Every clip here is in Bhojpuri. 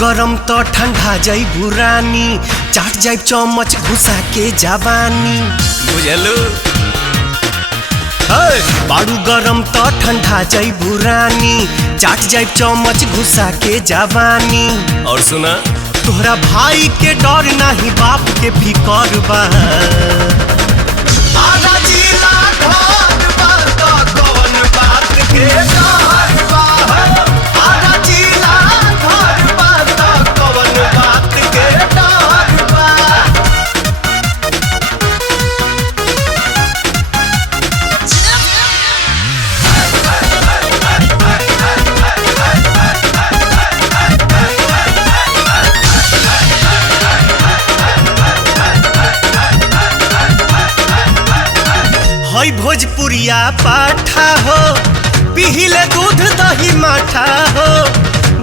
गरम तो ठंडा जाइबू रानी, चाट जाइब चम्मच घुसा के जवानी। बुझलू बाड़ू गरम तो ठंडा जाइबू रानी, चाट जाइब चम्मच घुसा के जवानी। और सुना तोहरा भाई के डर नहीं बाप के फिकर बा। हई भोजपुरिया पाठा हो, पिहिले दूध दही माठा हो।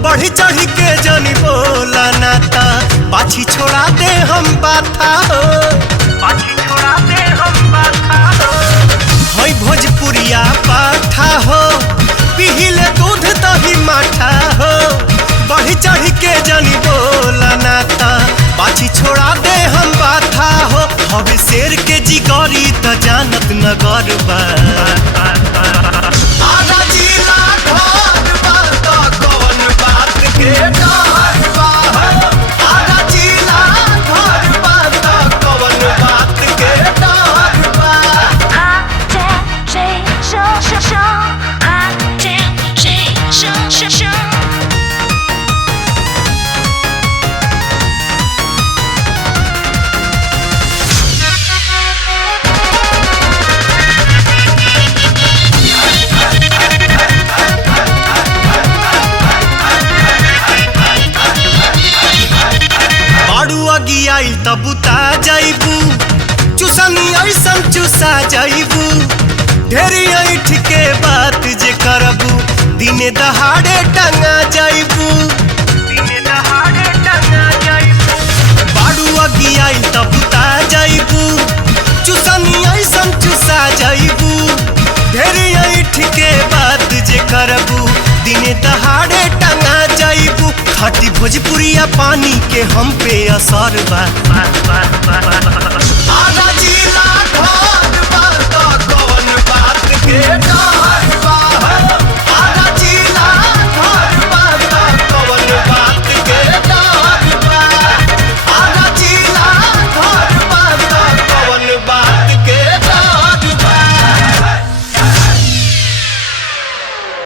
बढ़ी चढ़ी के जनी बोला नाता, पाछी छोड़ा दे हम बाथा हो, पाछी छोड़ा दे हम बाथा हो। हई भोजपुरिया पाठा हो, पिहिले दूध दही माठा हो। बढ़ी चढ़ी के जनी बोला नाता, पाछी छोड़ा दे हम बाथा हो। हवे शेर के जिगरी त जानत नगर बा। आधा जिला घर बा त कौन बात के डर बा। आधा जिला घर बा त कौन बात के डर बा। आइल त बुता जाइबू, चुसनी ऐसन चुसा जाइबू। ढेरी ऐठ के बात जे करबू, दिने दहाड़े टंगा जाइबू, दिने दहाड़े टंगा जाइबू। बाड़ू अगी आइल त बुता जाइबू, चुसनी ऐसन चुसा जाइबू। ढेरी ऐठ के बात जे करबू, दिने दहाड़े टंगा जाइबू। खाटी भोजपुरिया पानी के हम पे असर बा। आधा जिला घर बा त कौन बात के डर